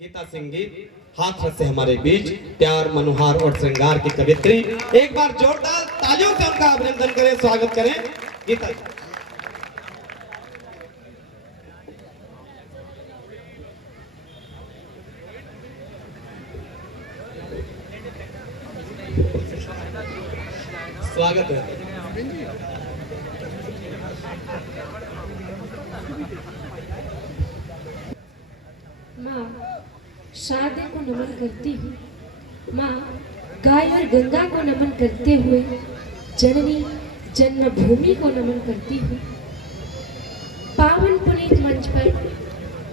गीता सिंह जी हाथरस से हमारे बीच प्यार मनोहार और श्रृंगार की कवित्री। एक बार जोरदार तालियों से उनका अभिनंदन करें, स्वागत करें गीता जी। स्वागत है। माँ शारदा को नमन करती हूँ। माँ गाय और गंगा को नमन करते हुए जननी जन्मभूमि को नमन करती हूँ। पावन पुनीत मंच पर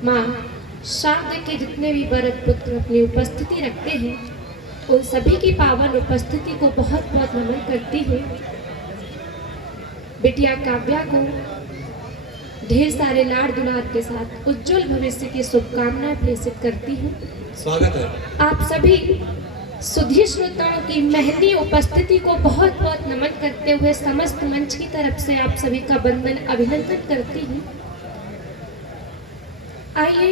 माँ शारदा के जितने भी वरद पुत्र अपनी उपस्थिति रखते हैं उन सभी की पावन उपस्थिति को बहुत बहुत नमन करती हूँ। बिटिया काव्या को ढेर सारे लाड़ दुलार के साथ उज्जवल भविष्य की शुभकामनाएं प्रेषित करती हूँ। स्वागत है। आप सभी सुधी श्रोताओं की महंगी उपस्थिति को बहुत बहुत नमन करते हुए समस्त मंच की तरफ से आप सभी का वंदन अभिनंदन करती हूँ। आइए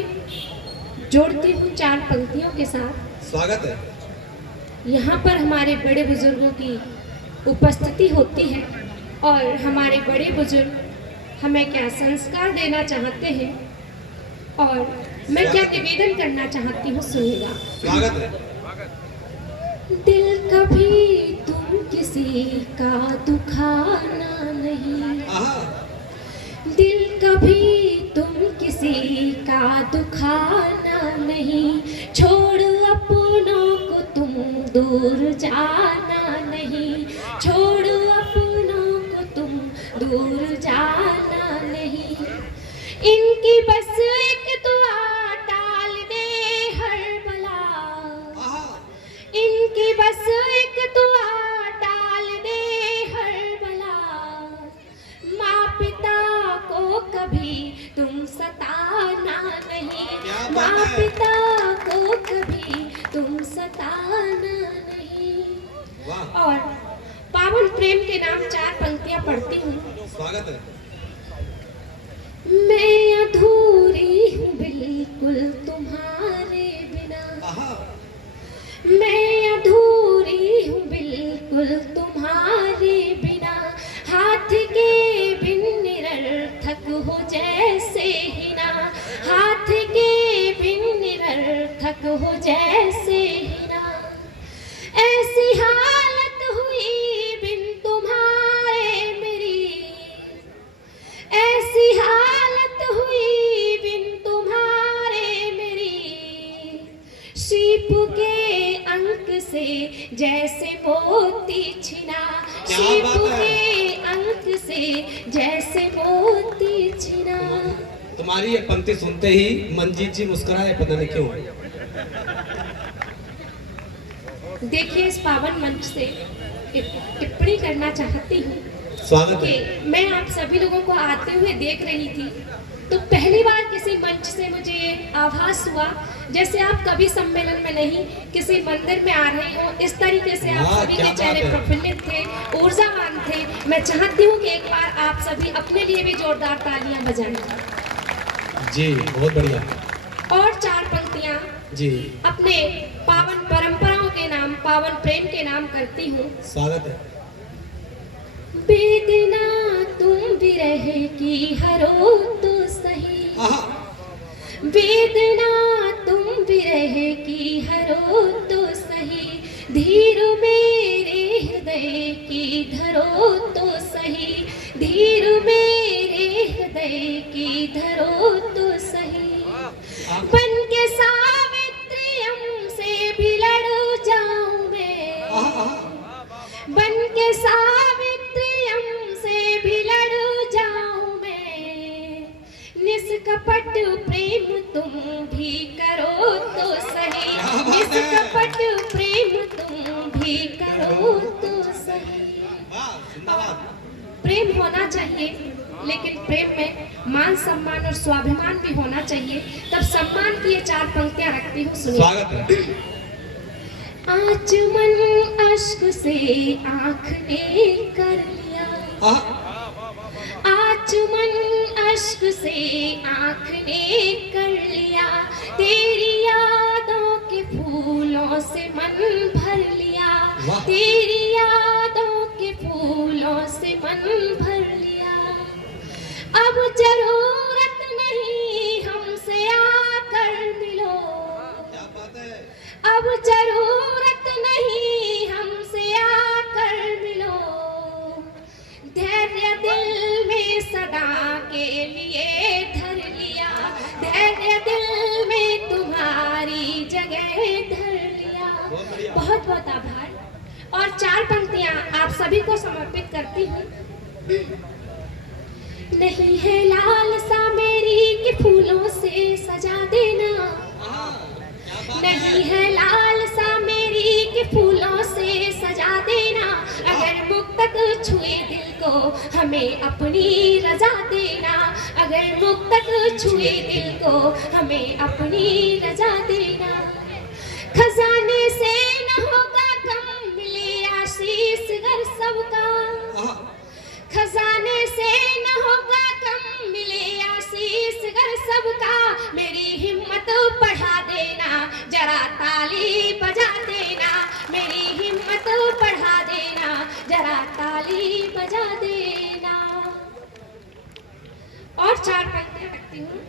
जोड़ती हूँ चार पंक्तियों के साथ। स्वागत है। यहाँ पर हमारे बड़े बुजुर्गों की उपस्थिति होती है और हमारे बड़े बुजुर्ग हमें क्या संस्कार देना चाहते हैं और मैं क्या निवेदन करना चाहती हूँ, सुनिएगा। स्वागत है। दिल कभी तुम किसी का दुखाना नहीं, दिल कभी तुम किसी का दुखाना नहीं, छोड़ अपनों को तुम दूर जाना नहीं, छोड़ अपनों को तुम दूर जाना नहीं। इनकी बस एक दुआ टाल दे हर बला, इनकी बस एक दुआ टाल दे हर बला, माँ पिता को कभी तुम सताना नहीं, माँ पिता को कभी तुम सताना नहीं। और पावन प्रेम के नाम चार पंक्तियां पढ़ती हूँ। स्वागत है। मैं अधूरी हूँ बिल्कुल तुम्हारे बिना, मैं अधूरी हूँ बिल्कुल तुम्हारे बिना, हाथ के बिन निरर्थक हो जैसे हिना, हाथ के बिन निरर्थक हो जैसे हिना, ऐसी हालत हुई बिन तुम्हारे मेरी, ऐसी हालत हुई बिन तुम्हारे मेरी, सीप के अंक से जैसे मोती छिना, सीप के अंक से जैसे मोती छिना। तुम्हारी ये पंक्ति सुनते ही मंजीत जी मुस्कुराए, पता नहीं क्यों। देखिए इस पावन मंच से टिप्पणी करना चाहती हूँ। स्वागत है। मैं आप सभी लोगों को आते हुए देख रही थी तो पहली बार किसी मंच से मुझे ये आभास हुआ जैसे आप कभी सम्मेलन में नहीं किसी मंदिर में आ रहे हो। इस तरीके से आप सभी के चेहरे प्रफुल्लित थे, ऊर्जावान थे। मैं चाहती हूँ कि एक बार आप सभी अपने लिए भी जोरदार तालियां बजाएं। जी बहुत बढ़िया। और चार पंक्तियां जी अपने पावन परंपराओं के नाम, पावन प्रेम के नाम करती हूँ। स्वागत है। बेदना तुम विरह की हरो तो सही, वेदना तुम विरह की हरो तो सही, धीर मेरे हृदय की धरो तो सही, धीर मेरे हृदय की धरो तो सही, बन के सावित्री हमसे भी लड़ जाऊं मैं, बन के सावित्री हमसे भी लड़ जाऊं मैं, निष्कपट प्रेम तुम भी करो तो सही, निष्कपट प्रेम तुम भी करो तो सही। प्रेम होना चाहिए लेकिन प्रेम में मान सम्मान और स्वाभिमान भी होना चाहिए, तब सम्मान की ये चार पंक्तियां रखती हूँ, सुनिए। स्वागत है। आचमन अश्क से आँख ने कर लिया, आचमन अश्क से आँख ने कर लिया, तेरी याद फूलों से मन भर लिया, वाह। तेरी यादों के फूलों से मन भर लिया। अब जरूरत नहीं हमसे आकर मिलो, क्या बात है। अब जरूरत नहीं हमसे आकर मिलो। धैर्य दिल में सदा के लिए धर लिया, धैर्य दिल में तुम्हारी जगह धर लिया। बहुत बढ़िया। बहुत बहुत आभार। और 4 पंक्तियां आप सभी को समर्पित करती हूँ। नहीं है लालसा मेरी कि फूलों से सजा देना, नहीं है लालसा मेरी कि फूलों से सजा देना। अगर मुक्तक छुए दिल को हमें अपनी रजा देना, अगर मुक्तक छुए दिल को हमें अपनी रजा देना। खजाने से न होगा कम मिले आशीष घर सबका, खजाने से न होगा कम मिले आशीष घर सबका। मेरी हिम्मत बढ़ा देना, जरा ताली बजा देना, मेरी हिम्मत बढ़ा देना, जरा ताली बजा देना। और 4 पंक्तियां रखती हूँ।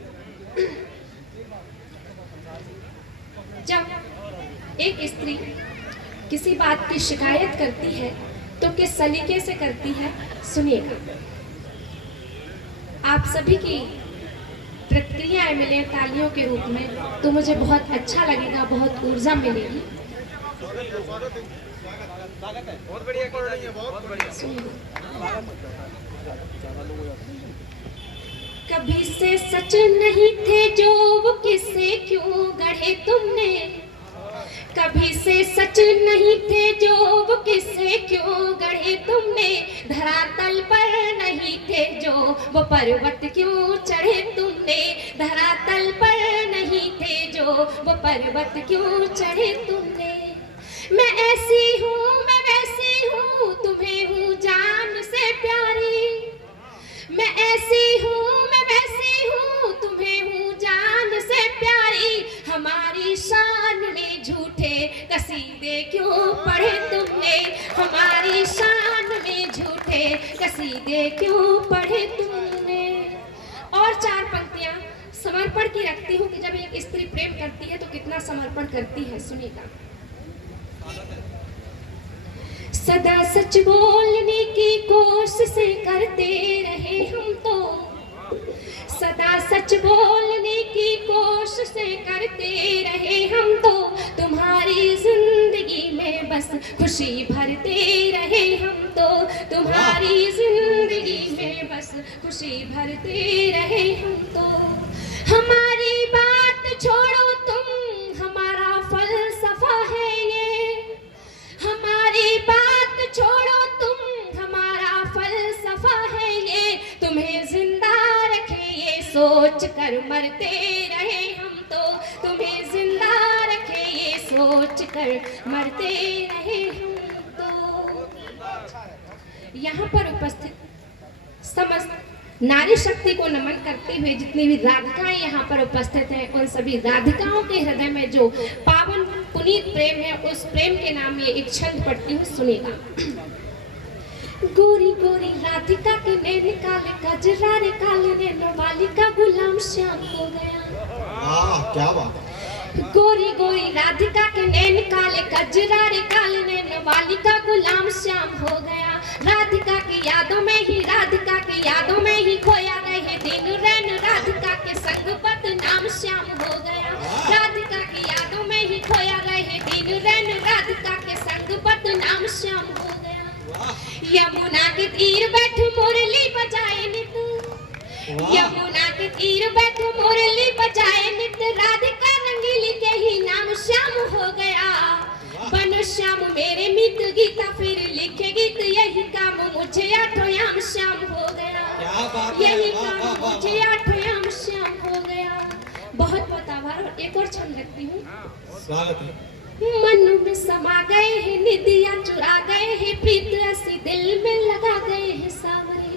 जब एक स्त्री किसी बात की शिकायत करती है तो किस सलीके से करती है, सुनिएगा। आप सभी की प्रतिक्रियाएं मिले तालियों के रूप में तो मुझे बहुत अच्छा लगेगा, बहुत ऊर्जा मिलेगी। कभी से सच नहीं थे जो वो किस्से क्यों गढ़े तुमने, कभी से सच नहीं थे जो वो किस्से क्यों गढ़े तुमने। धरातल पर नहीं थे जो वो पर्वत क्यों चढ़े तुमने, धरातल पर नहीं थे जो वो पर्वत क्यों चढ़े तुमने। मैं ऐसी हूँ मैं वैसी हूँ तुम्हें हूँ जान से प्यारी, मैं ऐसी हूँ मैं वैसी हूँ तुम्हें हूँ जान से प्यारी। हमारी शान में झूठे कसीदे क्यों पढ़े तुमने, हमारी शान में झूठे कसीदे क्यों पढ़े तुमने। और 4 पंक्तियां समर्पण की रखती हूँ कि जब एक स्त्री प्रेम करती है तो कितना समर्पण करती है, सुनिएगा। सदा सच बोलने की कोशिशें करते रहे हम तो, सदा सच बोलने की कोशिशें करते रहे हम तो। तुम्हारी जिंदगी में बस खुशी भरते रहे हम तो, तुम्हारी जिंदगी में बस खुशी भरते रहे हम तो। हमारी बात छोड़ो तुम, हमारा फलसफा है ये, हमारी बात छोड़ो तुम, हमारा फलसफा है ये। तुम्हें जिंदा रखे ये सोच कर मरते रहे हम तो, तुम्हें जिंदा रखे ये सोच कर मरते रहे हम तो। यहाँ पर उपस्थित समस्त नारी शक्ति को नमन करते हुए जितनी भी राधिकाएं यहाँ पर उपस्थित हैं, उन सभी राधिकाओं के हृदय में जो पावन पुनीत प्रेम है, उस प्रेम के नाम ये एक छंद पढ़ती हूँ, सुनेगा। गोरी गोरी राधिका के नैन काले, कजरारे काले नैनों वाली का गुलाम श्याम हो गया। क्या बात है। गोरी गोरी राधिका के नैन काले, कजरारे काले नैनों वाली का गुलाम श्याम हो गया। राधिका की यादों में ही, राधिका की यादों में ही खोया रहे दिन रैन, राधिका के संग बदनाम श्याम हो गया। राधिका की यादों में ही खोया रहे दिन रैन, राधिका के संग बदनाम श्याम हो गया। यमुना के तीर बैठ मुरली बजाए नित, यमुना के तीर बैठ मुरली बजाए नित, राधिका रंगीली के ही नाम श्याम हो गया। बन श्याम मेरे मित गीता फिर लिखे गीत, यही काम मुझे आठोयाम श्याम हो गया, यही काम मुझे आठोयाम श्याम हो गया। बहुत बहुत आभार। और एक और छंद रखती हूँ, स्वागत है। मन में समा गए हैं निदिया, चुरा गए हैं प्रीत रसी, दिल में लगा गए हैं सावरे।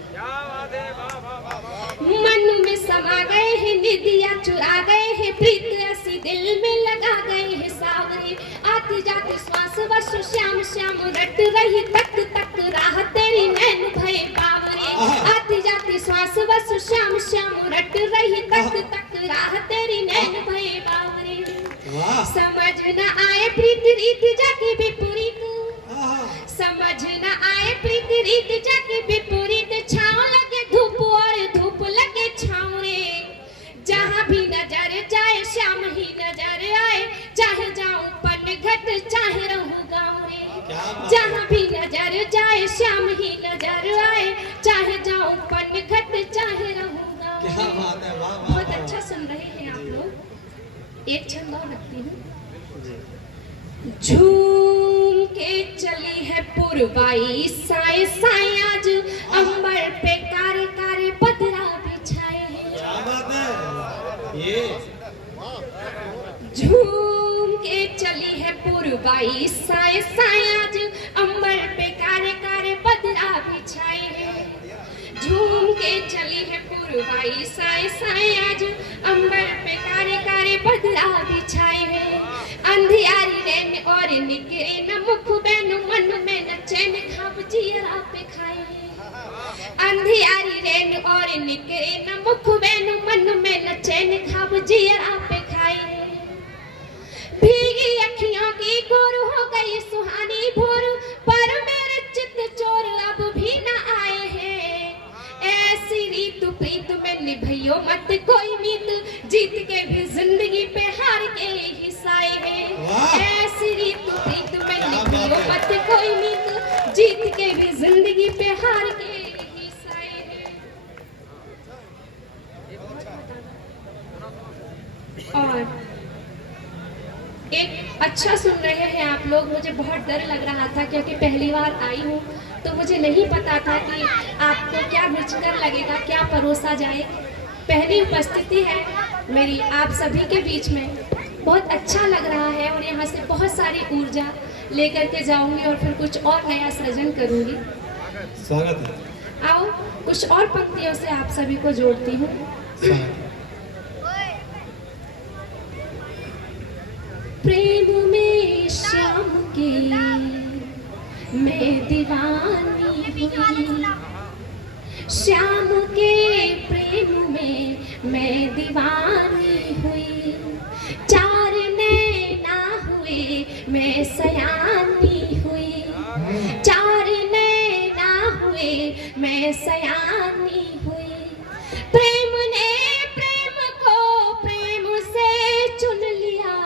मन में समा गए हैं निदिया, चुरा गए हैं प्रीत रसी, दिल में लगा गए हैं बावरे, आती जाती श्वास वश श्याम श्याम रट रही तक तक राह तेरी नैन भय बावरे, आती जाती श्वास वश श्याम श्याम रट रही तक तक राह तेरी नैन भय बावरे। समझ न आए प्रीत रीत जाके विपरीत, समझ न आए प्रीत रीत जाके विपरीत, छाँव लगे धूप और धूप लगे छाँव रे, जहाँ भी नजर जाए श्याम ही नजर आए, चाहे जाऊं पन घट चाहे रहूं गाँव रे, जहाँ भी नजर जाए श्याम ही नजर आए, चाहे जाऊं पन घट चाहे रहूं गाँव रे। क्या बात है, वाह वाह। बहुत अच्छा सुन रहे हैं आप लोग। एक छंद और रखती हूँ। झूम के चली है पुरवाई साए साए, आज अंबर पे कारे कारे बदरा बिछाए हैं। क्या बात है ये। झूम के चली है पुरवाई साए साए, आज अंबर पे कारे कारे बदरा बिछाए हैं। झूम के चली है पुरवाई साए साए, आज अंबर पे कारे कारे बदरा बिछाए हैं। अंधियारी रैन और निकरे न मुख बैनु, मन में न चैन खाब जियरा पे खाए हैं। अंधियारी रैन और निकरे न मुख बैनु, मन में न चैन खाब जियरा पे खाए हैं। भीगी अखियों की गोर हो गई सुहानी भोर, पर मेरे चित्त चोर अब भी न आए हैं। ऐसी रीत प्रीत में निभइयो मत कोई मीत, जीत के भी जिंदगी पे हार के ही साए हैं। ऐसी रीत प्रीत में निभइयो मत कोई मीत, जीत के भी जिंदगी पे हार के ही साए हैं। और एक अच्छा सुन रहे हैं आप लोग। मुझे बहुत डर लग रहा था क्योंकि पहली बार आई हूँ, तो मुझे नहीं पता था कि आपको क्या रुचिकर लगेगा, क्या परोसा जाए। पहली उपस्थिति है मेरी आप सभी के बीच में, बहुत अच्छा लग रहा है और यहाँ से बहुत सारी ऊर्जा लेकर के जाऊंगी और फिर कुछ और नया सृजन करूंगी। स्वागत है। आओ कुछ और पंक्तियों से आप सभी को जोड़ती हूँ। प्रेम में श्याम की मैं दीवानी हुई, श्याम के प्रेम में मैं दीवानी हुई। चार नैना हुए मैं सयानी हुई, चार नैना हुए मैं सयानी हुई। प्रेम ने प्रेम को प्रेम से चुन लिया,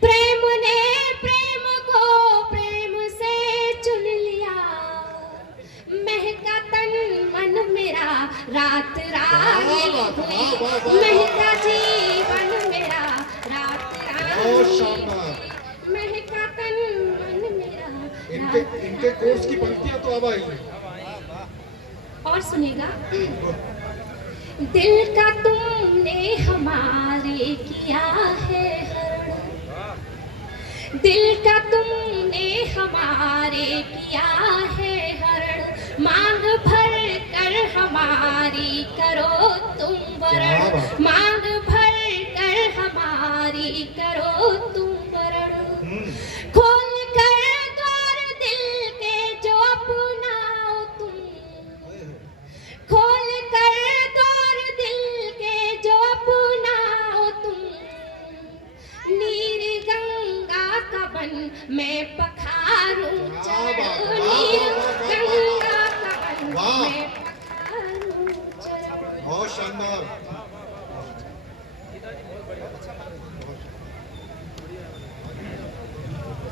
प्रेम ने प्रेम को प्रेम से चुन लिया। महका तन मन मेरा रात रानी हुई, महका जीवन मेरा रात रानी हुई। महका तन मन मेरा इनके कोर्स की पंक्तियां तो अब आई हैं। और सुनेगा। दिल का तुमने हमारे किया है हरण, दिल का तुमने हमारे किया है हरण। मांग भर कर हमारी करो तुम वरण, मांग भर कर हमारी करो तुम वरण। खोल कर द्वार दिल के जो अपनाओ तुम, खोल कर द्वार दिल के जो अपनाओ तुम। नीर गंगा का बन मैं पखारूं चरण, नीर गंगा का बन मैं पखारूं चरण। बहुत शानदार।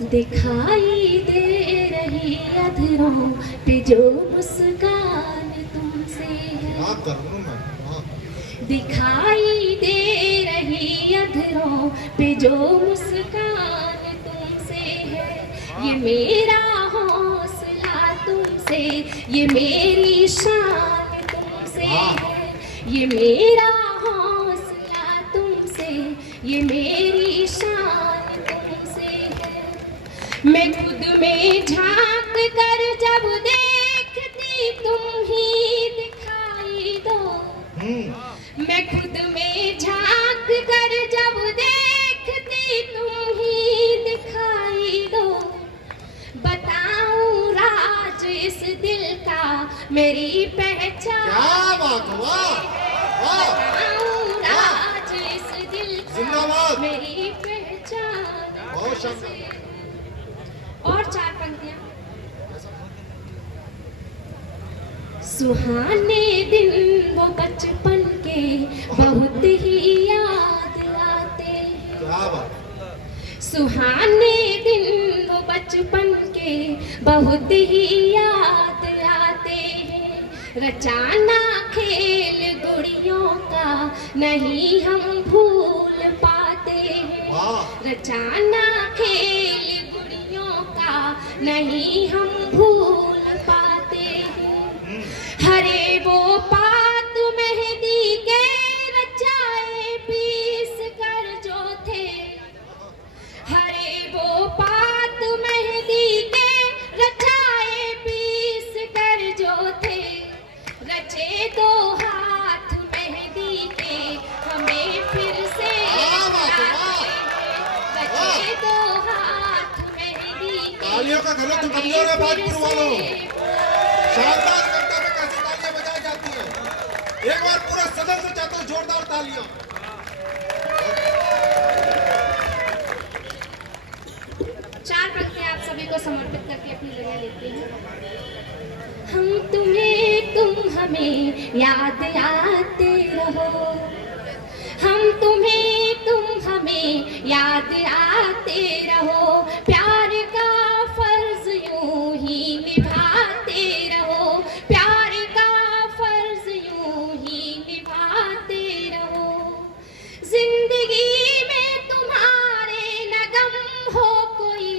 दिखाई दे रही अधरों पे जो मुस्कान तुमसे है, हाँ करूँ मैं। हाँ। दिखाई दे रही अधरों पे जो मुस्कान तुमसे है। ये मेरा हौसला तुमसे, ये मेरी शान तुमसे है। ये मेरा हौसला तुमसे, ये मेरी शान तुमसे है। मैं खुद में झांक कर जब देखती तुम ही दिखाई दो, मैं खुद में झांक कर जब देखती मेरी पहचान क्या बात है, वाह वाह, बताऊं राज इस दिल का, जिंदाबाद। मेरी पहचान। बहुत शानदार। और 4 पंक्तियां। सुहाने दिन वो बचपन के बहुत ही याद आते हैं। क्या बात, सुहाने दिन वो बचपन के बहुत ही याद आते हैं। रचाना खेल गुड़ियों का नहीं हम भूल पाते हैं। वाह। रचाना खेल गुड़ियों का नहीं हम भूल पाते हैं। हरे वो पात मेहंदी के रचाए पीस कर जो थे। हरे वो पात मेहंदी के रचाए पीस कर जो थे। रचे 2 हाथ मेहंदी के हमें फिर से रचे 2 हाथ मेहंदी के तालियों का गला तो कमजोर है भाजपुर वालों। शानदार करते में कैसी तालियां बजाई जाती हैं। एक बार पूरा सदन से चाहता हूँ जोरदार तालियां। 4 पंक्तियां आप सभी को समर्पित करके अपनी जगह लेते हैं। हम तुम्हें तुम हमें याद आते रहो। हम तुम्हें तुम हमें याद आते रहो। प्यार का फर्ज यूं ही निभाते रहो। प्यार का फर्ज यूं ही निभाते रहो। जिंदगी में तुम्हारे न गम हो कोई।